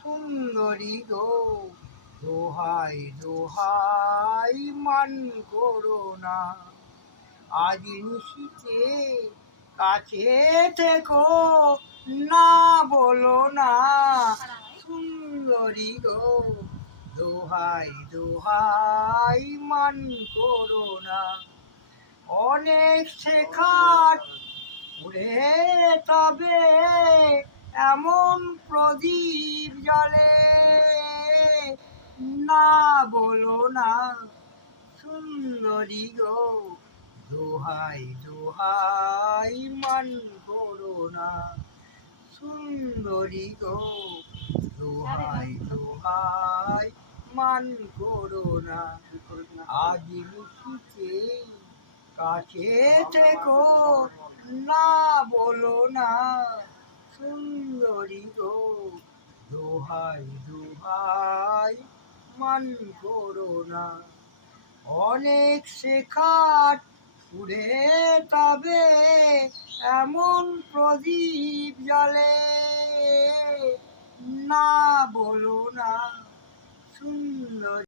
সুন্দরী গো, দোহাই দোহাই মান করো না। আজ নিশিতে কাছে থেকো, না বলো না। সুন্দরী গো, দোহাই দোহাই মান করো না। অনেক শেখার উড়ে তবে এমন প্রদীপ জ্বলে, না বলো না। সুন্দরী গো, দোহাই দোহাই মান করো না। সুন্দরী গো, দোহাই দোহাই মান করো না। আজ নিশিতে কাছে থেকো, না বলো না। সুন্দরী গো, দোহাই দোহাই মান করো না। অনেক শেখার উড়ে তবে এমন প্রদীপ জ্বলে, না বলো না। সুন্দর